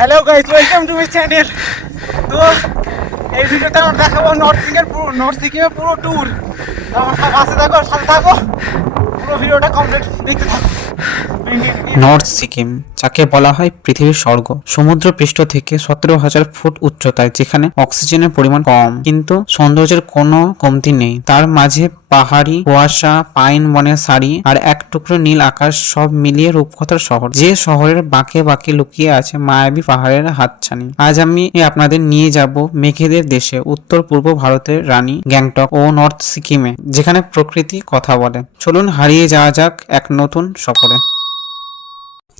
Hello guys, welcome to my channel. তো এই ভিডিওতে আমরা দেখাবো নর্থ সিকিমের পুরো ট্যুর। আমার কাছে থাকো, সাথে থাকো, পুরো ভিডিওটা কমপ্লিট দেখতে থাকো। নর্থ সিকিম, যাকে বলা হয় পৃথিবীর স্বর্গ, সমুদ্র পৃষ্ঠ থেকে 17,000 ফুট উচ্চতায়, যেখানে অক্সিজেনের পরিমাণ কম কিন্তু সৌন্দর্যের কোনো কমতি নেই। তার মাঝে পাহাড়ি কুয়াশা, পাইন বনের সারি আর এক টুকরো নীল আকাশ, সব মিলিয়ে রূপকথার শহর, যে শহরের বাঁকে বাঁকে লুকিয়ে আছে মায়াবী পাহাড়ের হাতছানি। আজ আমি আপনাদের নিয়ে যাব মেঘেদের দেশে, উত্তর পূর্ব ভারতের রানী গ্যাংটক ও নর্থ সিকিমে, যেখানে প্রকৃতি কথা বলে। চলুন হারিয়ে যাওয়া যাক এক নতুন সফরে।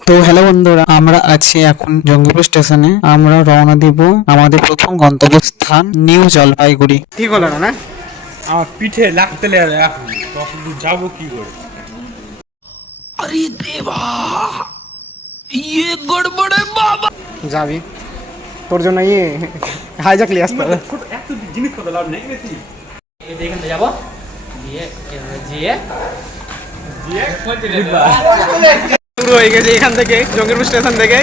তো হ্যালো বন্ধুরা, আমরা আছি এখন জঙ্গিপুর স্টেশনে। আমরা রওনা দিব আমাদের প্রথম গন্তব্য স্থান নিউ জলপাইগুড়ি। ঠিক হলো না? আমার পিঠে লাগতে লেগে এখন তখন যাবো কি করে? अरे देवा ये गड़बड़ है बाबा। যাবি তোর জন্য হাইজাক নিয়ে আসতে হবে। এত জিনিস কত লাভ নেই নাকি? এখানে যাবো দিয়ে দিয়ে শুরু হয়ে গেছে এখান থেকে, জঙ্গিপুর স্টেশন থেকে।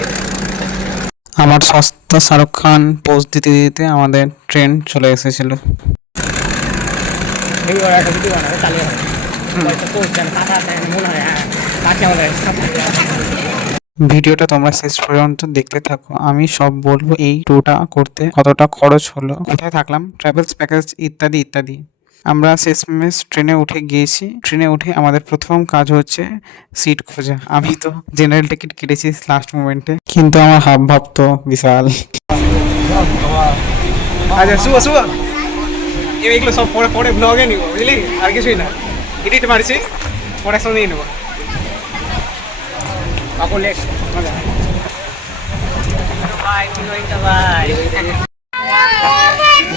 আমার সস্তা শাহরুখ খান পোজ দিতে দিতে আমাদের ট্রেন চলে এসেছিল। ভিডিওটা তোমরা শেষ পর্যন্ত দেখতে থাকো, আমি সব বলবো। এই ট্যুরটা করতে কতটা খরচ হলো, কোথায় থাকলাম, ট্রাভেলস প্যাকেজ ইত্যাদি ইত্যাদি। আমরা শেষমেশ ট্রেনে উঠে গিয়েছি। ট্রেনে উঠে আমাদের প্রথম কাজ হচ্ছে সিট খোঁজা। আমি তো জেনারেল টিকিট কেটেছি লাস্ট মোমেন্টে, কিন্তু আমার হাব ভাব তো বিশাল। আচ্ছা, শুভ এইগুলো সব পরে পরে ব্লগে নিব, বুঝলি? আর কিছুই না, এডিট মারছি, পরে সব নিয়ে নেবো।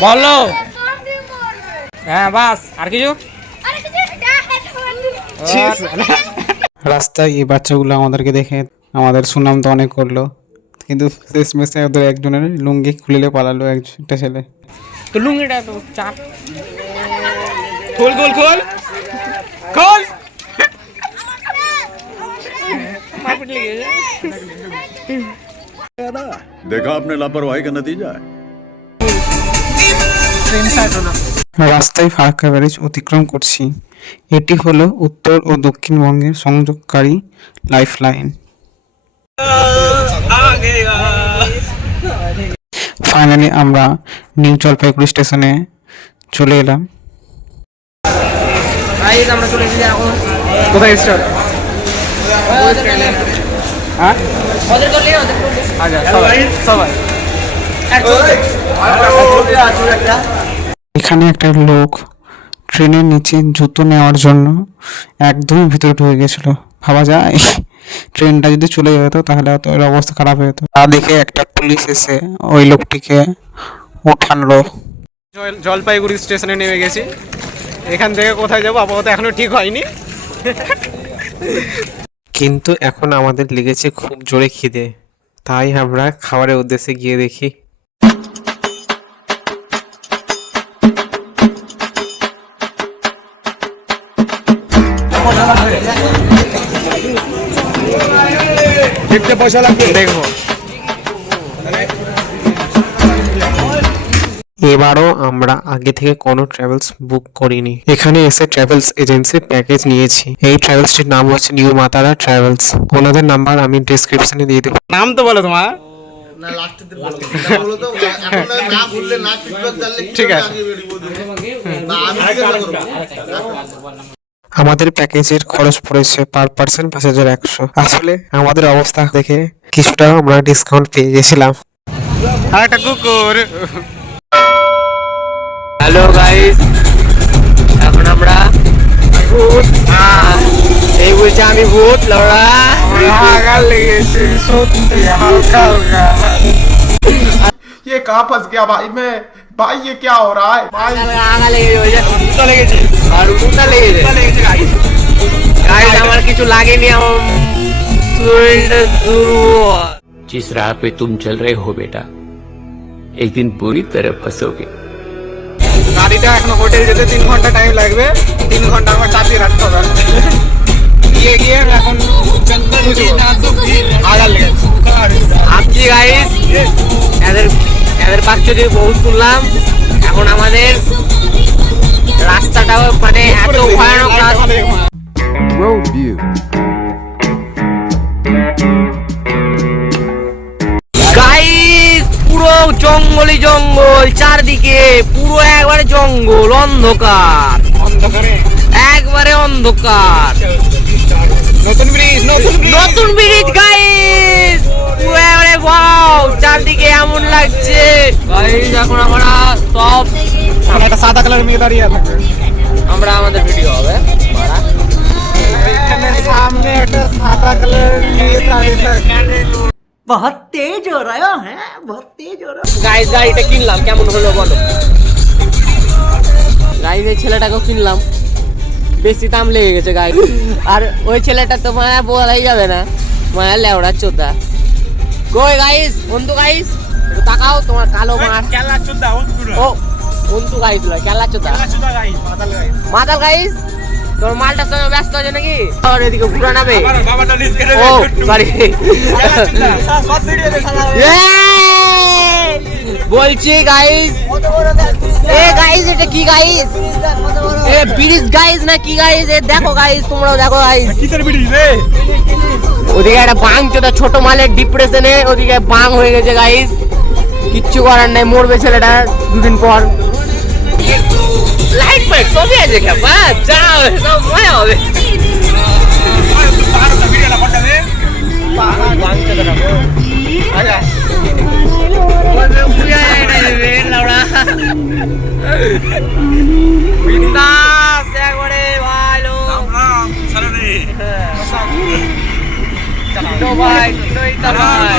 বলো হ্যাঁ বাস আর কিছু রাস্তায় এই বাচ্চাগুলো আমাদেরকে দেখে আমাদের সুনাম তো অনেক করলো, কিন্তু শেষমেশে ওদের একজনের লুঙ্গি খুলে পালালো একটা ছেলে। তো লুঙ্গিটা তো চাপ খোল খোল খোল খোল। देखा आपने लापरवाही का नतीजा है। রাস্তায় ফারাক্কা ব্যারেজ অতিক্রম করছি। এটি হলো উত্তর ও দক্ষিণবঙ্গের সংযোগকারী লাইফ লাইন। ফাইনালি আমরা নিউ জলপাইগুড়ি স্টেশনে চলে এলাম। আমরা চলে এসেছি এখন। কোথায় স্টার্ট? হ্যাঁ, ওদের করলে আচ্ছা, সবাই সবাই। এখানে একটা লোক ট্রেনের নিচে জুতো নেওয়ার জন্য একদমই ভিতরে ঢুকে গেছিল। ভাবা যায় ট্রেনটা যদি চলে যেত তাহলে হয়তো এর অবস্থা খারাপ হয়ে যেত। তা দেখে একটা পুলিশ এসে ওই লোকটিকে ওঠানলো। জলপাইগুড়ি স্টেশনে নেমে গেছি। এখান থেকে কোথায় যাবো আপাতত এখনো ঠিক হয়নি। কিন্তু এখন আমাদের লেগেছে খুব জোরে খিদে, তাই আমরা খাবারের উদ্দেশ্যে গিয়ে দেখি। দেখতে পয়সা লাগবে, দেখবো। এবারও আমরা আগে থেকে কোনো ট্রাভেলস বুক করিনি, এখানে এসে ট্রাভেলস এজেন্সির প্যাকেজ নিয়েছি। এই ট্রাভেলসটির নাম হচ্ছে নিউ মাতারা ট্রাভেলস। ওনাদের নাম্বার আমি ডেসক্রিপশনে দিয়ে দেবো। নাম তো বলো তোমার। ঠিক আছে। আমাদের প্যাকেজের খরচ পড়েছে পার পার্সন 5,100। আসলে আমাদের অবস্থা দেখে কিছুটা আমরা ডিসকাউন্ট পেয়ে গেছিলাম। আর একটা কুকুর। হ্যালো গাইস, এখন আমরা এই বলছে আমি ভূত লড়া লেগেছে সত্যি, হালকা হালকা। ये कहाँ फंस गया भाई मैं? भाई ये क्या हो रहा है भाई? আগা লেগেছে আর উঠা লেগেছে গাইস, আমার কিছু লাগেনি। जिस राह पे तुम चल रहे हो बेटा, एक दिन बुरी तरह फंसोगे। গাড়িটা এখনো হোটেল যেতে 3 ঘন্টা টাইম লাগবে। 3 ঘন্টা আমার চাপিয়ে রাখতে হবে। গিয়ে এখন আগা লেগেছে। ভাবছি গাইস এদের বাচ্চাদের বহুত শুনলাম, এখন আমাদের রাস্তাটাও মানে এত ভয়ানক রাস্তা। গাইস পুরো জঙ্গলই জঙ্গল, চারদিকে পুরো একবারে জঙ্গল, অন্ধকার একবারে অন্ধকার। নতুন ব্রিজ গাইস, পুরো একবারে ওয়াও, চারদিকে এমন লাগছে গাইস। এখন আমরা সব একটা সাদা কালার মেয়ে দাঁড়িয়ে থাকবে, আমরা আমাদের ভিডিও হবে এখানে সামনে একটা সাদা কালার মেয়ে দাঁড়িয়ে থাকবে। গাইস গাড়িটা কিনলাম, কেমন হলো বলো গাইস? এই ছেলেটাকেও কিনলাম, বেশি দাম লেগে গেছে গাইস। আর ওই ছেলেটা তো মায়া বলাই যাবে না, মায়া লেওড়া চোদা। কই গাইস, বন্ধু গাইস একটু তাকাও, তোমার কালো মার কেলা চোদা ও বন্ধু গাইস লয়, কেলা চোদা চোদা গাইস মাতাল গাইস মাতাল গাইস। তোর মালটার সঙ্গে ব্যস্ত আছে নাকি? আর এদিকে ঘুরা নামে। বাবাটা লিস্ট করে ও সরি, সব ভিডিওতে সাদা বলছি গাইস, এ গাইস এটা কি গাইস? এ ব্রিজ গাইস না কি গাইস? এ দেখো গাইস, তোমরাও দেখো গাইস। কিসের ব্রিজ রে? ওদিকে একটা বাং চোদা ছোট মালের ডিপ্রেশনে, ওদিকে বাং হয়ে গেছে গাইস, কিচ্ছু করার নাই, মরবে ছেলেটা দুদিন পর। লাইট ফাইট সবই আছে খেপা, যাও সব মজা হবে। পাহাড়টা ভিডিওটা করতে দে। বাং চোদাটা আচ্ছা বিন্দাস একবারে ভালো। সারারে नो भाई नो इतना भाई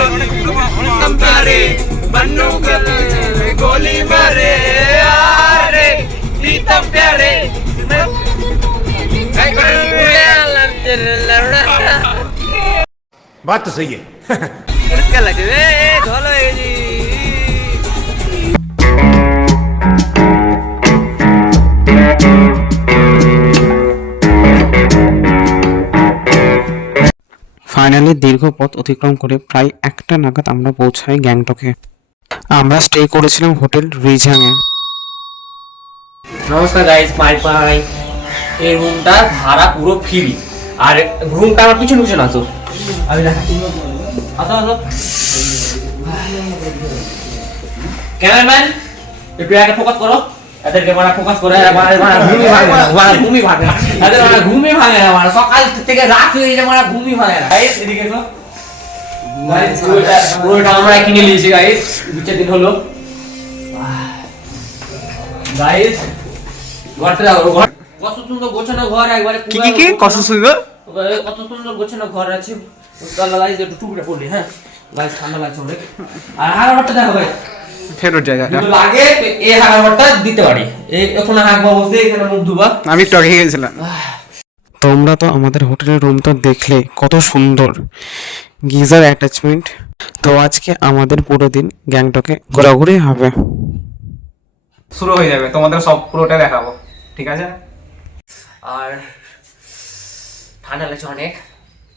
हम प्यारे बन्नू गले गोली मारे यारे प्रीतम प्यारे बात तो सही है। पुलिस क्या लगे वे ढोलो है जी। ফাইনালি দীর্ঘ পথ অতিক্রম করে প্রায় 1টা নাগাদ আমরা পৌঁছাই গ্যাংটকে। আমরা স্টে করেছিলাম হোটেল রিজাংয়ে। নমস্কার গাইস, পাই এই রুমটা ভাড়া পুরো ফ্রি, আর রুমটা আমার পিছনে পিছনে আসো, আমি দেখাচ্ছি। আসো আসো ক্যামেরাম্যান, একটু একটা ফোকাস করো, এদেরকে মারা ফোকাস করে, মারা ঘুমি ভাঙে না, মারা ঘুমি ভাঙে না, এদের মারা ঘুমি ভাঙে না, মারা সকাল থেকে রাত হয়ে যায়, মারা ঘুমি ভাঙে না। গাইস এদিকে এসো গাইস, পুরোটা আমরা কিনে নিয়েছি গাইস, 2-4 দিন হলো গাইস। ঘরটা দেখো, ঘর কত সুন্দর গোছানো ঘর, একবারে কি কত সুন্দর, কত সুন্দর গোছানো ঘর আছে। তাহলে গাইস একটু টুকরে পড়লি, হ্যাঁ গাইস ঠান্ডা লাগছে অনেক। আর হাড় ঘরটা দেখো গাইস, ফেরত জায়গা যদি লাগে এই হাড় ঘরটা দিতে পারি, এই এখন হাঁকবা বসে এখানে মুখ ধুবা। আমি একটু আগে গেছিলাম। তোমরা তো আমাদের হোটেলের রুম তো দেখলে, কত সুন্দর, গিজার অ্যাটাচমেন্ট। তো আজকে আমাদের পুরো দিন গ্যাংটকে ঘোরাঘুরি হবে। শুরু হয়ে যাবে, তোমাদের সব পুরোটা দেখাবো, ঠিক আছে? আর ঠান্ডা লাগছে অনেক,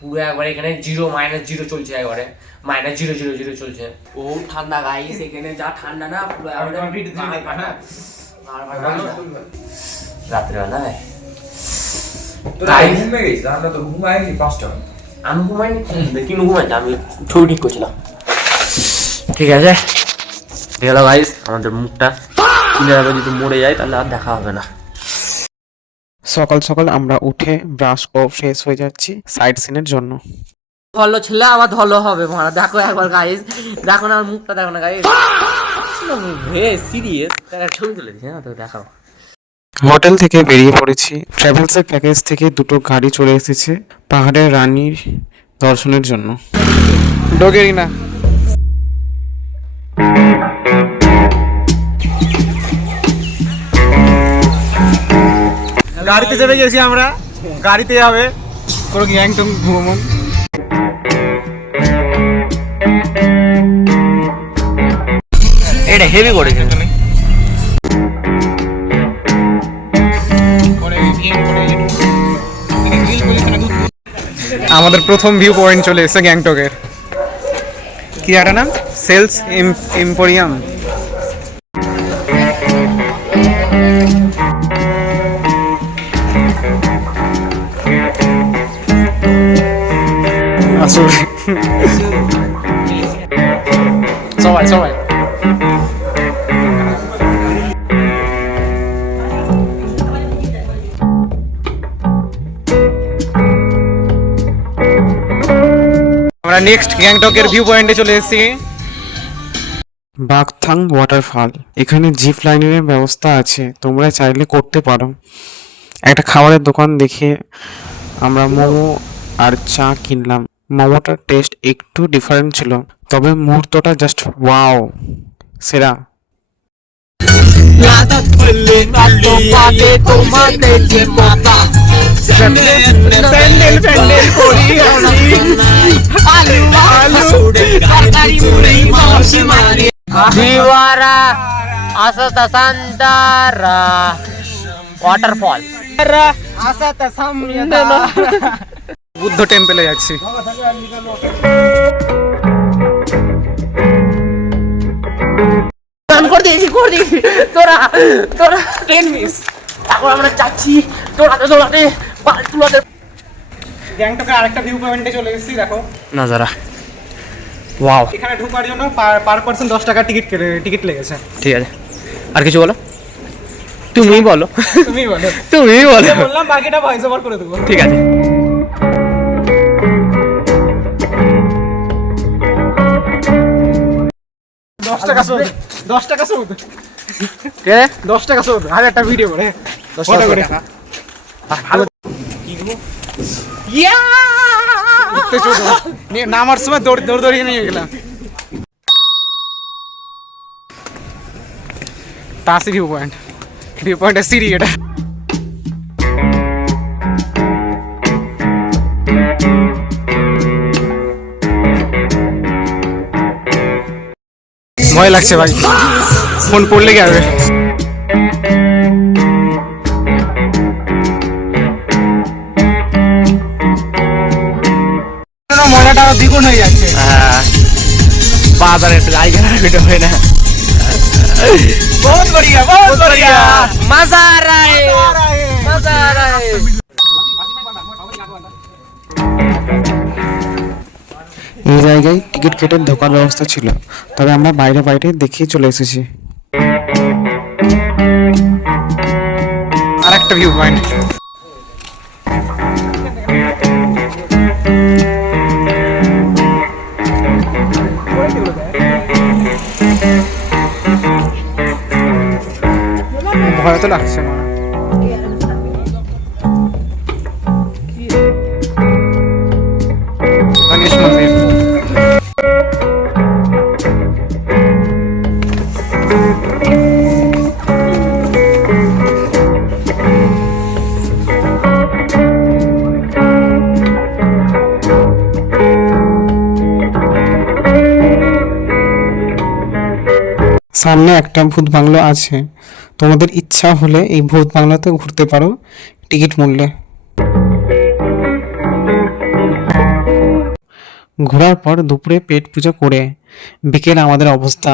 পুরো একবার এখানে -0 চলছে, একবারে -0 চলছে। ও ঠান্ডা গাইস, এখানে যা ঠান্ডা না, পুরো রাত্রেবেলায় আমি ঘুমাইনি, কিন্তু ঘুমাইছি, আমি ছবি ঠিক করছিলাম। ঠিক আছে গেল গাইস, আমাদের মুখটা যদি মরে যায় তাহলে আর দেখা হবে না। সকাল সকাল আমরা উঠে ব্রাশ করে ফ্রেশ হয়ে যাচ্ছি সাইড সিনের জন্য। ধলো ছেলে আবার ধলো হবে, মারা দেখো একবার গাইস, দেখো না আমার মুখটা, দেখো না গাইস, হে সিরিয়াস, তারা ছবি তুলে দিচ্ছে না, তো দেখাও। হোটেল থেকে বেরিয়ে পড়েছি। ট্রাভেলসের প্যাকেজ থেকে 2টো গাড়ি চলে এসেছে পাহাড়ের রানীর দর্শনের জন্য। ডোগেরি না, গাড়িতে চেপে গেছি আমরা, গাড়িতে হবে কোনো গ্যাংটক ভ্রমণ। এটা হেভি করেছে। আমাদের প্রথম ভিউ পয়েন্ট চলে এসেছে গ্যাংটকের। কি একটা নাম, সেলস এম্পোরিয়াম। সবাই সবাই আমরা নেক্সট গ্যাংটকের ভিউ পয়েন্টে চলে এসেছি। বাগথাং ওয়াটারফল, এখানে জিপ লাইনের ব্যবস্থা আছে, তোমরা চাইলে করতে পারো। একটা খাবারের দোকান দেখে আমরা মোমো আর চা কিনলাম। মোমোটার টেস্ট একটু ডিফারেন্ট ছিল, তবে মুহূর্তটা জাস্ট ওয়াও, সেরা। স্যান্ডেল ফ্যান্ডেল করি আমি Diwara Asata Santara Waterfall. আসাত সাময়তা Buddha টেম্পলে যাচ্ছি। করে দিয়েছি তোরা 10 মিস। এখন আমরা যাচ্ছি দৌড়াতে তুলাতে। গ্যাংটকের আরেকটা ভিউ পয়েন্টে চলে এসেছি। দেখো নাজারা, ওয়াও। এখানে ঢোকার জন্য পার পারসন 10 টাকা টিকিট লেগেছে। ঠিক আছে, আর কিছু বলো? তুমি বলো, তুমি বলো। তুমি বলো। বললাম বাকিটা ভয়েস ওভার করে দেবো। ঠিক আছে। 10 টাকা শোধ, 10 টাকা শোধ, কে 10 টাকা শোধ, 1000টা ভিডিও করে 10 টাকা করে। ভালো ইয়া উঠতে চোদ নামার সময় দৌড়িয়ে নিয়ে গেলাম। তাসি ভিউ পয়েন্টের সিঁড়ি এটা। ভয় লাগছে ভাই, ফোন পড়লে কি হবে। মজাটা দ্বিগুণ হয়ে যাচ্ছে। বাজারে জায়গা ভিডিও হয় না। বহুত বড়িয়া, বহুত বড়িয়া, মজা আ রহা হ্যায়, মজা আ রহা হ্যায়। এই জায়গায় টিকিট কেটে ঢোকার ব্যবস্থা ছিল, তবে আমরা বাইরে দেখিয়ে চলে এসেছি। আর একটা ভিউ পয়েন্ট। ভয় তো লাগছে না। গণেশ মন্দির। সামনে একটা ভূত বাংলো আছে, তোমাদের ইচ্ছা হলে এই ভূত বাংলাতে ঘুরতে পারো টিকিট মূল্যে। ঘোরার পর দুপুরে পেট পুজো করে বিকেল আমাদের অবস্থা।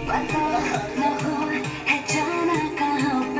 पता न हो है जाना कहाँ पे।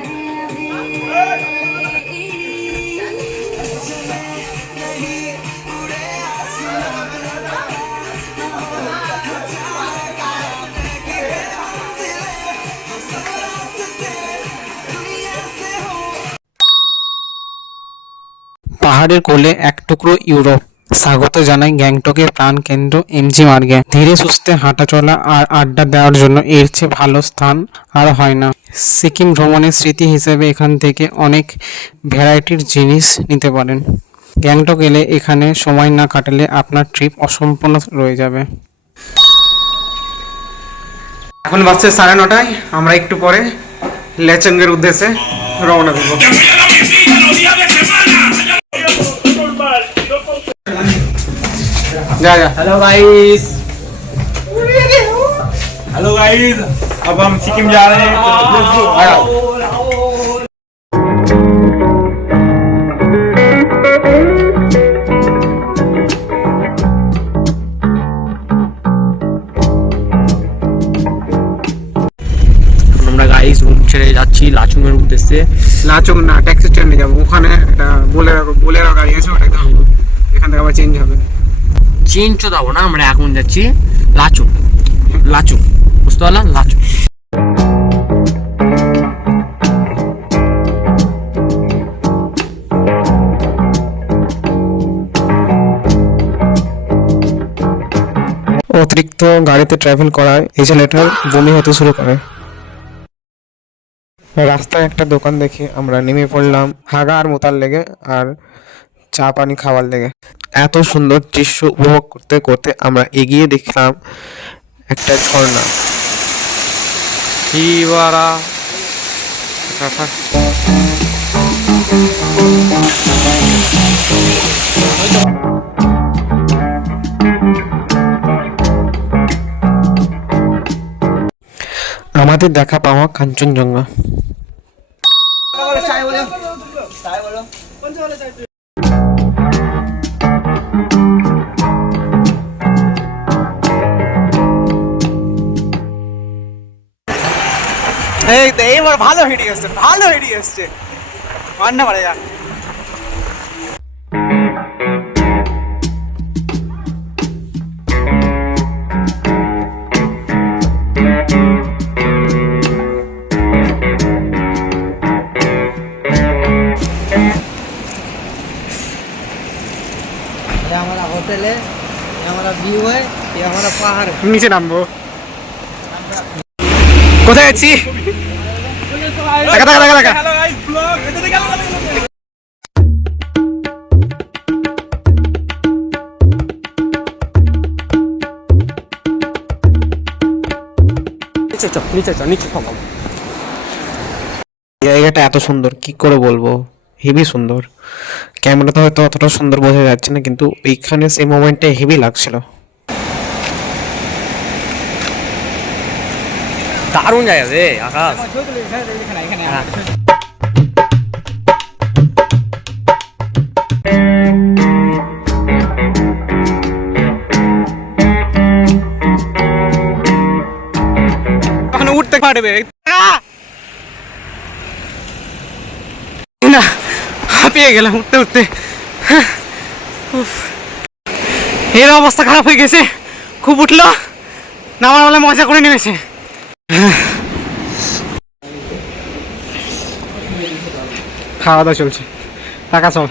পাহাড়ের কোলে এক টুকরো ইউরোপ। স্বাগত জানাই গ্যাংটকের প্রাণকেন্দ্র এমজি মার্গে। ধীরে সুস্থে হাঁটা চলা আর আড্ডা দেওয়ার জন্য এর চেয়ে ভালো স্থান আর হয় না। সিকিম ভ্রমণের স্মৃতি হিসেবে এখান থেকে অনেক ভ্যারাইটির জিনিস নিতে পারেন। গ্যাংটক এলে এখানে সময় না কাটালে আপনার ট্রিপ অসম্পূর্ণ রয়ে যাবে। এখন বাজছে 9:30, আমরা একটু পরে লেচেঙ্গের উদ্দেশ্যে রওনা দেব। जा जा। हेलो गाइस, हेलो गाइस, अब हम सिक्किम जा रहे हैं। আমরা গাইস রুম ছেড়ে যাচ্ছি লাচুংয়ের উদ্দেশ্যে। লাচুং না, ট্যাক্সি স্ট্যান্ডে যাবো। ওখানে একটা বোলেরো গাড়ি আছে, ওটাই থামবো। এখান থেকে আবার চেঞ্জ হবে। চেঞ্জ তো যাবো না, আমরা এখন যাচ্ছি লাচুং। লাচুং বুঝতে পারলাম, লাচুং। অতিরিক্ত গাড়িতে ট্রাভেল করায় এই ছেলেটার বমি হতে শুরু করে। রাস্তায় একটা দোকান দেখে আমরা নেমে পড়লাম হাগা আর মোতার লেগে আর চা পানি খাওয়ার লেগে। এত সুন্দর দৃশ্য উপভোগ করতে করতে আমরা এগিয়ে দেখলাম একটা ঝর্ণা। আমাদের দেখা পাওয়া কাঞ্চনজঙ্ঘা। এইবার ভালো হেডি আসছে, ভালো হেডি আসছে, মান্না পারে যা। हमारा होटल है, ये हमारा व्यू है, ये हमारा पहाड़ है। নিচে নামবো। কোথায় আছি? দেখা দেখা দেখা দেখা। हेलो गाइस, ब्लॉग इधर निकालो। জায়গাটা এত সুন্দর কি করে বলবো, হেভি সুন্দর। ক্যামেরাতে হয়তো অতটা সুন্দর বোঝা যাচ্ছে না, কিন্তু এইখানে সেই মোমেন্টটা হেভি লাগছিল। দারুণ জায়গা রে আকাশ। এখন উঠতে পারবে না, হাঁপিয়ে গেলাম উঠতে উঠতে। এর অবস্থা খারাপ হয়ে গেছে, খুব উঠলো, নামার বেলা মজা করে নেমেছে। খাওয়া দাওয়া চলছে, টাকা চল।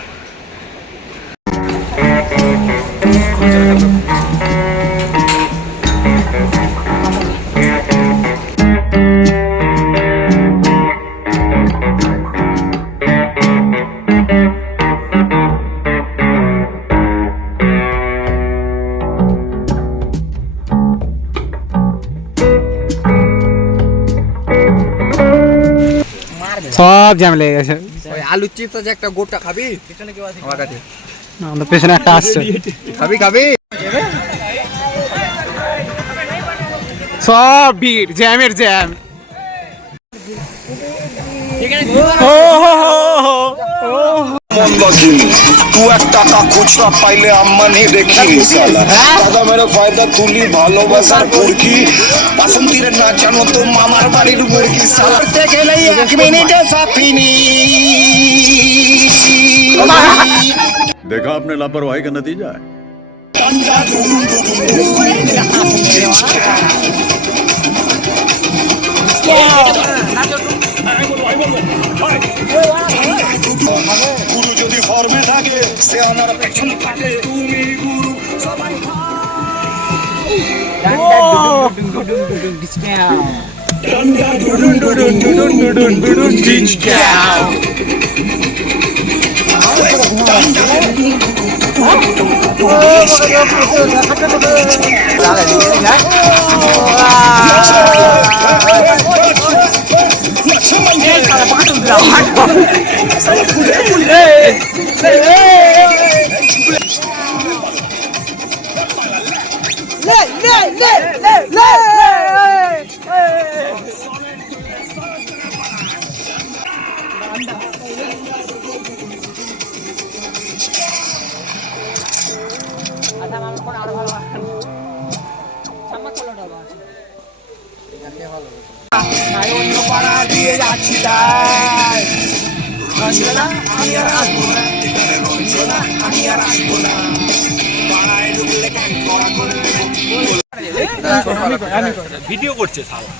সব জ্যাম লেগে গেছে। आलू चिप्स আছে একটা গোটা খাবি? পিছনে কেউ আছে আমার কাছে? আমাদের পেছনে একটা আসছে। খাবি খাবি? সব ভিড়, জ্যামের জ্যাম। तू एक टाका खुचरा पाइले अम्मानी देखी साला दादा मेरे फायदा तुली ভালোবাসার পুরকি বাসন্তীরে না জানো তো মামার বাড়ির মুরগি সালা করতে গেলে 1 মিনিটে সাফিনি। देखा आपने लापरवाही का नतीजा है। গুরু যদি ফর্মে থাকে সে আমার পেছন থাকে তুমি গুরু সবাই ভিডিও করছে শালা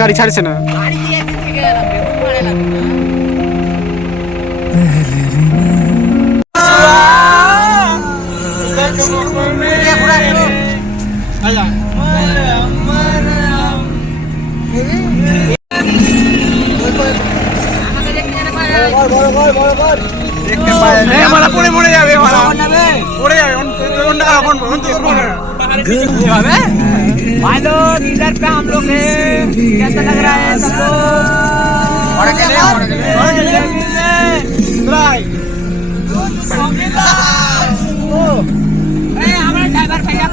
গাড়ি ছাড়ছে না। পড়ে যাবে পড়ে যাবে भाई लोग इधर पे हम लोग हैं कैसा लग रहा है सब लोग हमारा ड्राइवर भैया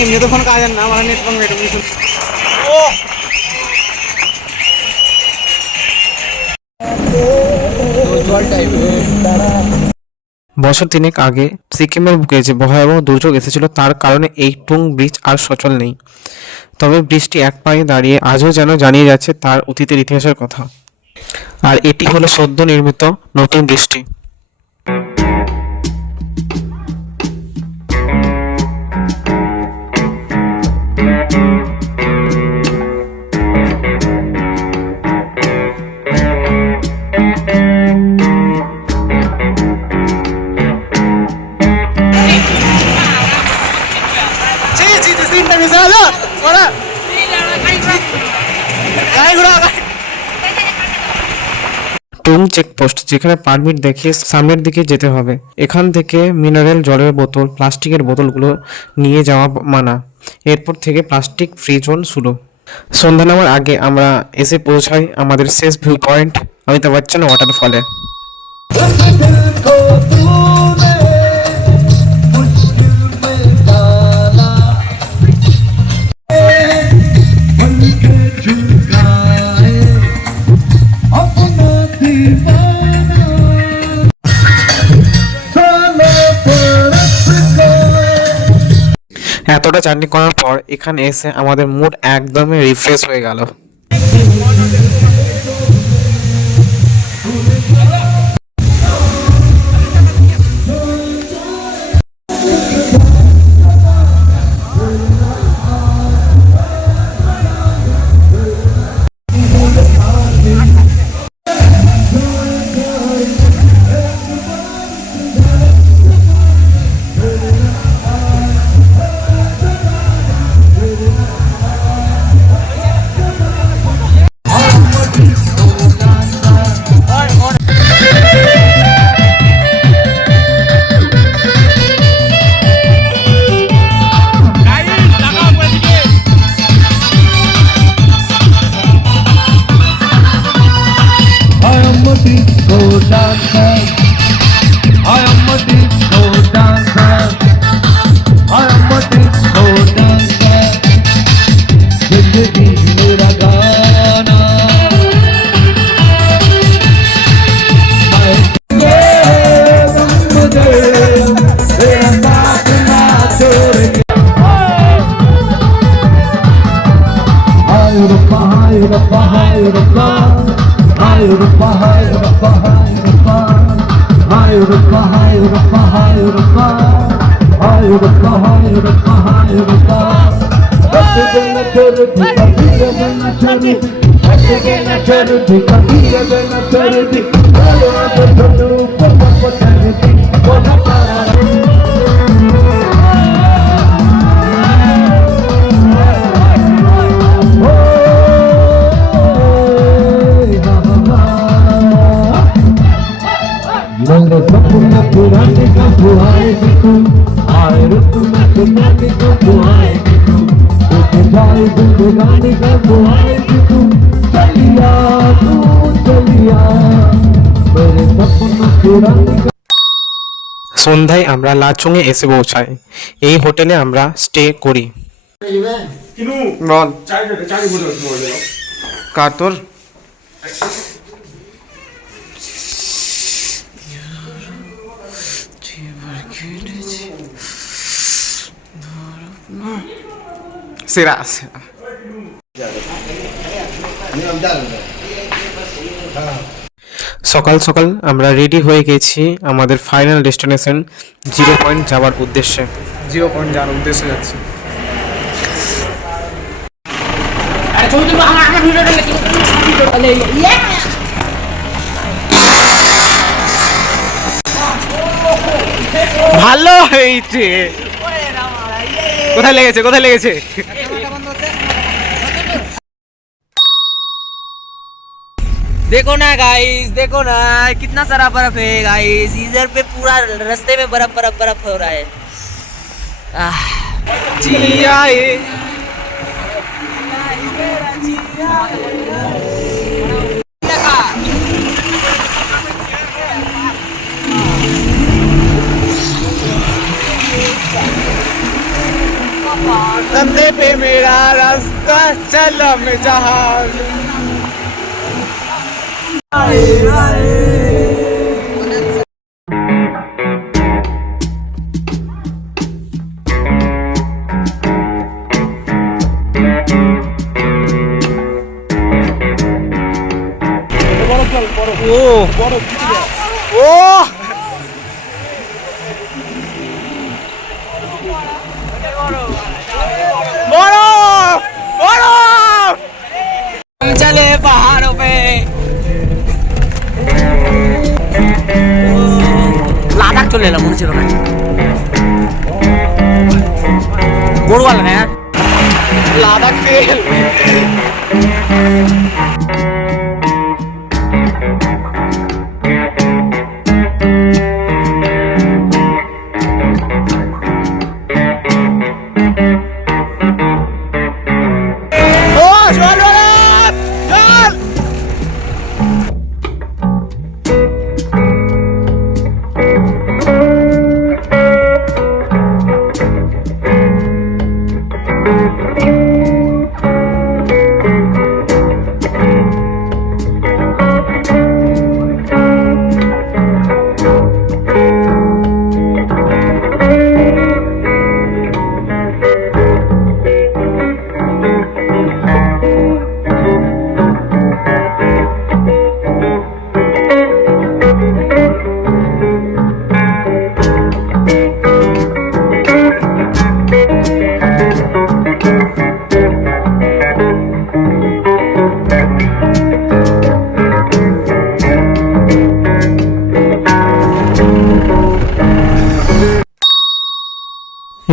এমনি তো ফোন কাজের না, আমার নেট কম বছর 3 আগে সিকিমের বুকে যে ভয়াবহ দুর্যোগ এসেছিল তার কারণে এই টুং ব্রিজ আর সচল নেই। তবে ব্রিজটি এক পায়ে দাঁড়িয়ে আজও যেন জানিয়ে যাচ্ছে তার অতীতের ইতিহাসের কথা। আর এটি হলো সদ্য নির্মিত নতুন ব্রিজটি। টুং চেকপোস্ট, যেখানে পারমিট দেখিয়ে সামনের দিকে যেতে হবে। এখান থেকে মিনারেল জলের বোতল, প্লাস্টিকের বোতলগুলো নিয়ে যাওয়া মানা। এরপর থেকে প্লাস্টিক ফ্রি জোন শুরু। সন্ধ্যা নামার আগে আমরা এসে পৌঁছাই আমাদের শেষ ভিউ পয়েন্ট অমিতাভ বচ্চন ওয়াটারফলে। এতটা জার্নি করার পর এখানে এসে আমাদের মুড একদমই রিফ্রেশ হয়ে গেল। disco dancer. I am a disco dancer. I am a disco dancer. जिंदगी मेरा गाना. मेरे सपने पुराने का बुआएगी तू, आए रुत में सुनाने का बुआएगी तू, उठ जाए जिंदगानी का बुआएगी तू, चलिया तू चलिया, मेरे सपने पुराने का। সন্ধ্যায় আমরা লাচুংয়ে এসে পৌঁছাই। এই হোটেলে আমরা স্টে করি। বল কার তোর? সেরা সেরা। সকাল সকাল আমরা রেডি হয়ে গেছি আমাদের ফাইনাল ডেস্টিনেশন 0 পয়েন্ট যাওয়ার উদ্দেশ্যে। 0 পয়েন্ট যাওয়ার উদ্দেশ্যে যাচ্ছি। ভালো হয়েছে। কোথায় লেগেছে কোথায় লেগেছে? देखो ना गाइस, देखो ना कितना सारा बर्फ है गाइस। इधर पे पूरा रास्ते में बर्फ बर्फ बर्फ हो रहा है। जिया ये कंधे पे मेरा रास्ता चला मैं जहां चले पहाड़ों पे। লাদাখ চলে এলাম মনে ছিল না। গড়ওয়ালা না লাদাখ তেল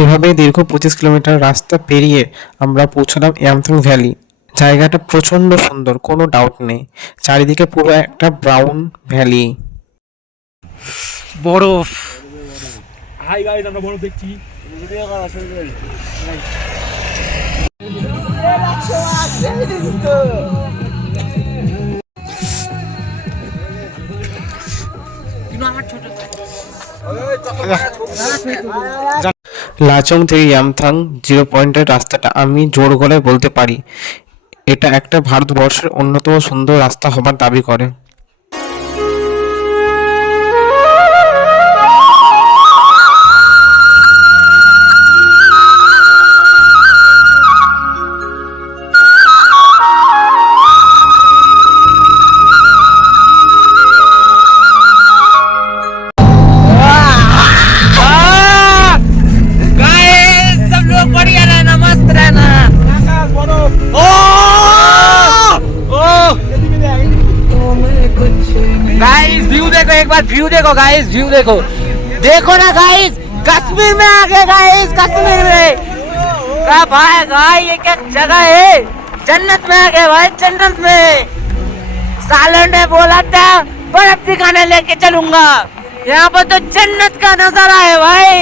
এভাবে দীর্ঘ 25 কিলোমিটার রাস্তা পেরিয়ে আমরা পৌঁছলাম ইয়ামথং ভ্যালি। জায়গাটা প্রচন্ড সুন্দর, কোনো ডাউট নেই। চারিদিকে পুরো একটা ব্রাউন ভ্যালি, বরফ। হাই গাইস, আমরা বড় দেখছি। লাচং থেকে ইয়ামথাং 0 পয়েন্টের রাস্তাটা আমি জোর গলায় বলতে পারি এটা একটা ভারতবর্ষের অন্যতম সুন্দর রাস্তা হবার দাবি করে। गाइस सब लोग बढ़िया रहना, मस्त रहना। गाइस व्यू देखो, एक बार व्यू देखो गाइस, व्यू देखो, देखो ना गाइस, कश्मीर में आ गए गाइस, कश्मीर में। क्या भाई भाई ये क्या जगह है, जन्नत में आ गए भाई, जन्नत में। सालों ने बोला था बर्फ दिखाने लेके चलूंगा, यहाँ पर तो जन्नत का नजारा है भाई।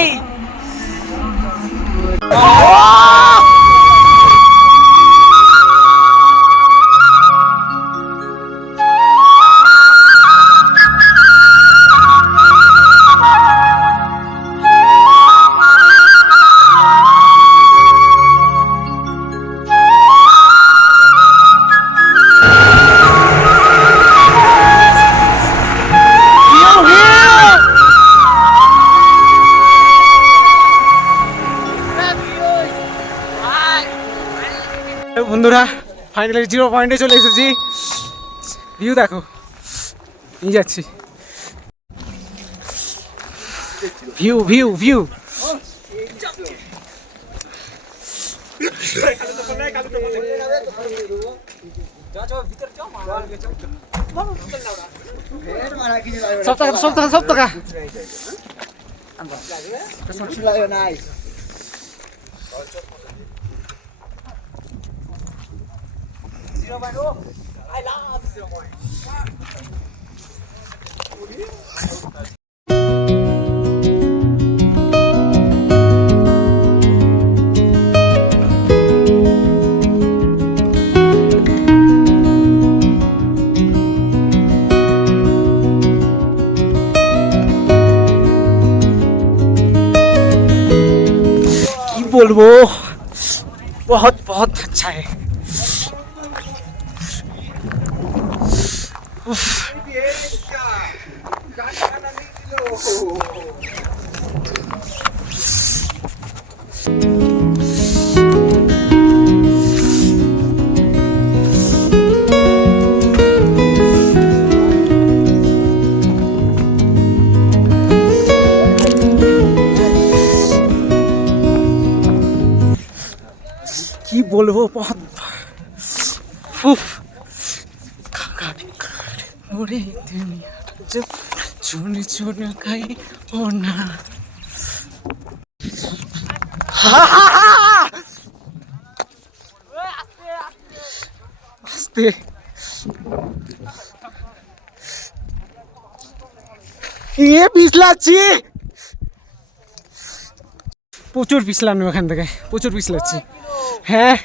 বন্ধুরা ফাইনালি 0 পয়েন্টে চলে এসেছি। ভিউ দেখো, নিয়ে যাচ্ছি। ভিউ ভিউ ভিউ সব টাকা बोलबो, बहुत बहुत अच्छा है। কি বলবো, बहुत ওরে দুনিয়া জব চুন চুন খাই ও না। আস্তে এ পিছলাচ্ছি, প্রচুর পিছলানো, এখান থেকে প্রচুর পিছলাচ্ছি। হ্যাঁ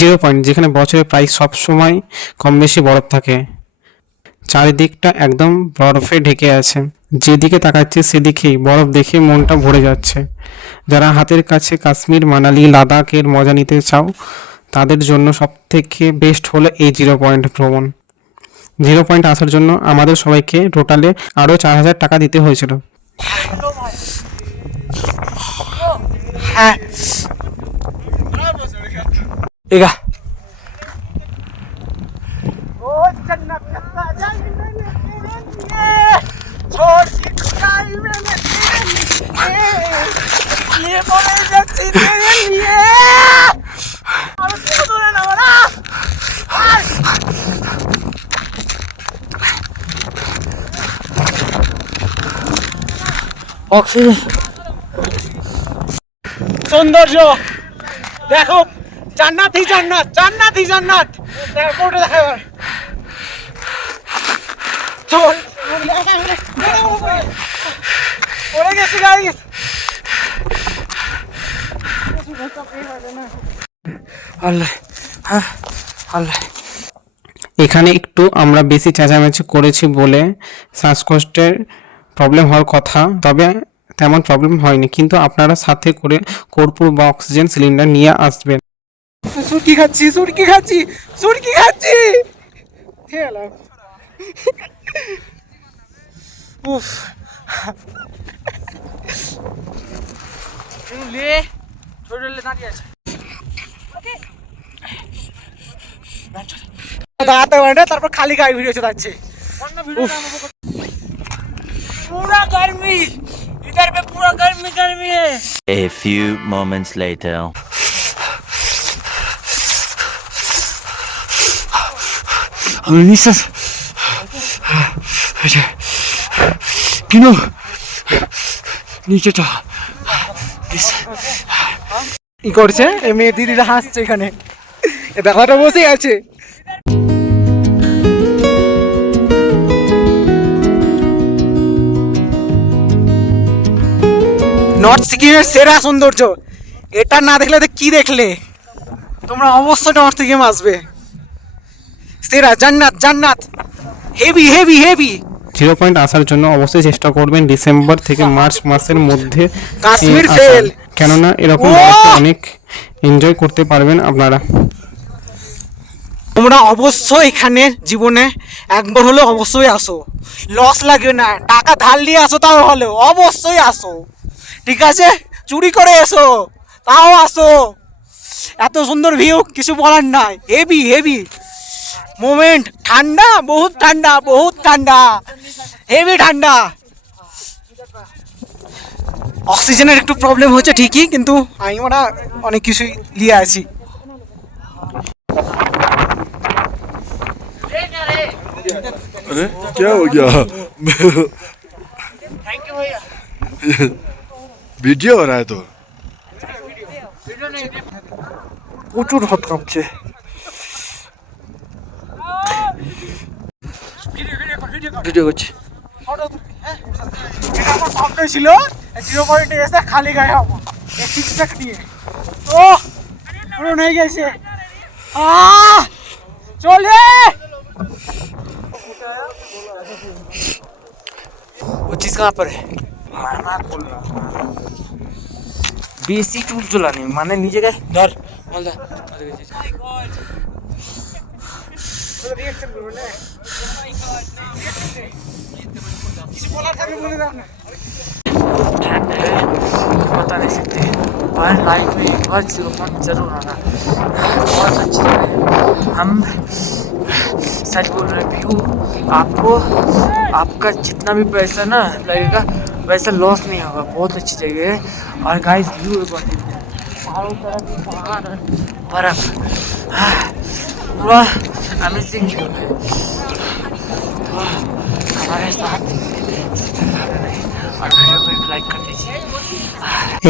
0 পয়েন্ট যেখানে বছরে প্রায় সব সময় কম বেশি বরফ থাকে, চারিদিকটা একদম বরফে ঢেকে আছে, যেদিকে তাকাচ্ছে সেদিকেই বরফ দেখে মনটা ভরে যাচ্ছে। যারা হাতের কাছে কাশ্মীর, মানালি, লাদাখের মজা নিতে চাও তাদের জন্য সবথেকে বেস্ট হলো এই 0 পয়েন্ট ভ্রমণ। 0 পয়েন্ট আসার জন্য আমাদের সবাইকে টোটালে আরও 4000 টাকা দিতে হয়েছিল। হ্যাঁ এগা ও जन्नत का जाई मैंने छोड़ के खुदाई मैंने ये बोले जाती तेरे लिए और तू तो ना बड़ा ओके সৌন্দর্য দেখো, জান্নাত ही জান্নাত, জান্নাত ही জান্নাত। দেখো কোটে দেখো এবার, চল ওরে গেছে গাড়ি। আল্লাহ হ্যাঁ আল্লাহ। এখানে একটু আমরা বেশি চেঁচামেচি করেছি বলে শ্বাসকষ্টের প্রবলেম হওয়ার কথা, তবে তেমন প্রবলেম হয়নি। কিন্তু আপনারা সাথে করে কর্পূর বা অক্সিজেন সিলিন্ডার নিয়ে আসবেন। সুটকি খাচ্ছি সুটকি খাচ্ছি সুটকি খাচ্ছি উফ ले छोड़ ले दाঁড়িয়ে আছে দাঁড়াতে পারে না, তারপর খালি গায়ে ভিডিও চলাচ্ছে। पूरा गर्मी इधर पे पूरा गर्मी गर्मी है। A few moments later. নিঃশ্বাস কিনো নিচেটা কি করছে এই মেয়ে দিদিরা হাসছে এখানে, এ দাদাটা বসেই আছে। নর্থ সিকিমের সেরা সৌন্দর্য, এটা না দেখলে তো কি দেখলে? তোমরা অবশ্যই নর্থ সিকিম আসবে। সেরা জান্নাত জান্নাত, হেভি হেভি হেভি। 0 পয়েন্ট আসার জন্য অবশ্যই চেষ্টা করবেন ডিসেম্বর থেকে মার্চ মাসের মধ্যে কাশ্মীর আসার। ফেল। কেননা এরকম অনেক এনজয় করতে পারবেন আপনারা। তোমরা অবশ্যই এখানে জীবনে একবার হলেও অবশ্যই আসো, লস লাগবে না, টাকা ধার নিয়ে আসো তাও হলেও অবশ্যই আসো, ঠিক আছে? চুরি করে এসো তাও আসো। এত সুন্দর ভিউ, কিছু বলার নাই, হেভি হেভি মোমেন্ট। ঠান্ডা, বহুত ঠান্ডা, বহুত ঠান্ডা, হেভি ঠান্ডা। অক্সিজেনের একটু প্রবলেম হচ্ছে ঠিকই, কিন্তু আমরা অনেক কিছুই নিয়ে আছি। क्या हो गया वीडियो हो रहा है तो প্রচুর হাত কাঁপছে। ভিডিও করছি। এটা আমার স্বপ্ন ছিল 0 পয়েন্টে এসে খালি গায়ে হবো এই সিক্সপ্যাক নিয়ে, তো পূরণ হয়ে গেছে। চলে वो चीज कहाँ पर है? माना बेसी टूल चलानी माने नीचे गए धर मालदा রিঅ্যাকশন করবে না, কিছু বলার থাকলে বলে দাও না। ठंड है बता नहीं सकते, पर लाइफ में एक बार 0 पॉइंट जरूर आना। बहुत अच्छी जगह है, हम सच बोल रहे व्यू आपको आपका जितना भी पैसा ना लगेगा वैसा लॉस नहीं होगा। बहुत अच्छी जगह है। और गाइस व्यू एक बार देखते हैं, चारों तरफ पहाड़ बर्फ, पूरा अमेजिंग व्यू है। तो हमारे साथ और वीडियो को एक लाइक कर दीजिए।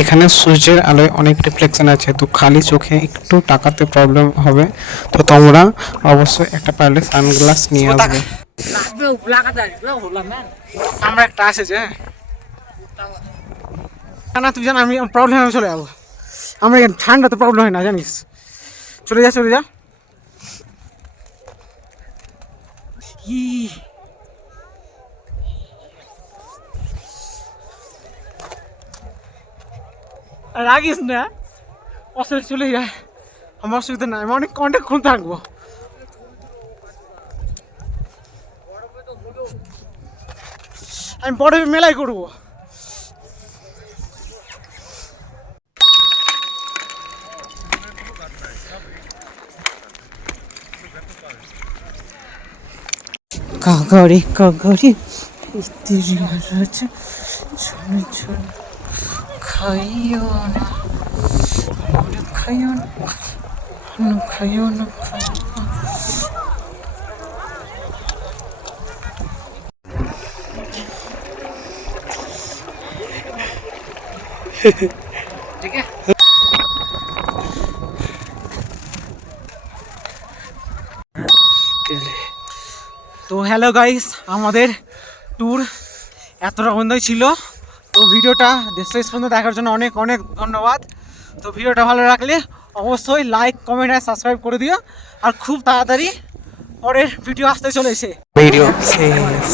এখানে সূর্যের আলোয় অনেক রিফ্লেকশন আছে, তো খালি চোখে একটু তাকাতে প্রবলেম হবে, তো তোমরা অবশ্যই একটা পারলে সানগ্লাস নিয়ে আসবে। আমরা একটা আসেছে না, তুই জান আমি প্রবলেম হয়ে চলে যাবো। আমরা এখানে ঠান্ডা তো প্রবলেম হয় না জানিস, চলে যা চলে যা। রাগিস না, অসুবিধা চলে যায়, আমার অসুবিধা নাই, আমি অনেক অনেকক্ষণ থাকবো। আমি বড় মেলাই করবো। কাগড়ি কাগড়ি ইস্তিরি আছে, ছোট ছোট খাইও না, খাইও না, খাইও না, ঠিক আছে। তো হ্যালো গাইস, আমাদের ট্যুর এতটা পর্যন্তই ছিল। তো ভিডিওটা শেষ পর্যন্ত দেখার জন্য অনেক অনেক ধন্যবাদ। তো ভিডিওটা ভালো লাগলে অবশ্যই লাইক কমেন্ট আর সাবস্ক্রাইব করে দিও। আর খুব তাড়াতাড়ি পরের ভিডিও আসতে চলেছে। ভিডিও শেষ।